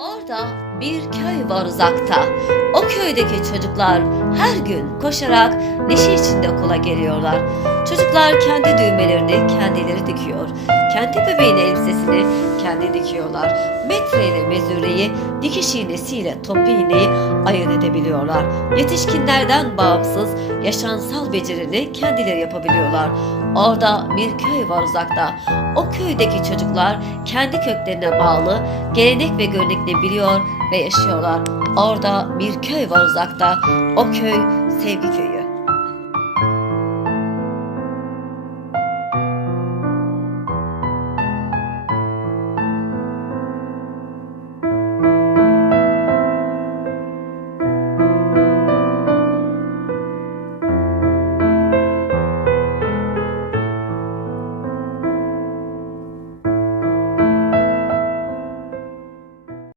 Orada bir köy var uzakta. O köydeki çocuklar her gün koşarak neşe içinde okula geliyorlar. Çocuklar kendi düğmelerini kendileri dikiyor. Kendi bebeğin elbisesini kendi dikiyorlar. Metre ile mezureyi, dikiş iğnesiyle top iğneyi ayırt edebiliyorlar. Yetişkinlerden bağımsız yaşansal becerini kendileri yapabiliyorlar. Orada bir köy var uzakta. O köydeki çocuklar kendi köklerine bağlı gelenek ve göreneklerini biliyor ve yaşıyorlar. Orada bir köy var uzakta. O köy sevgi köyü.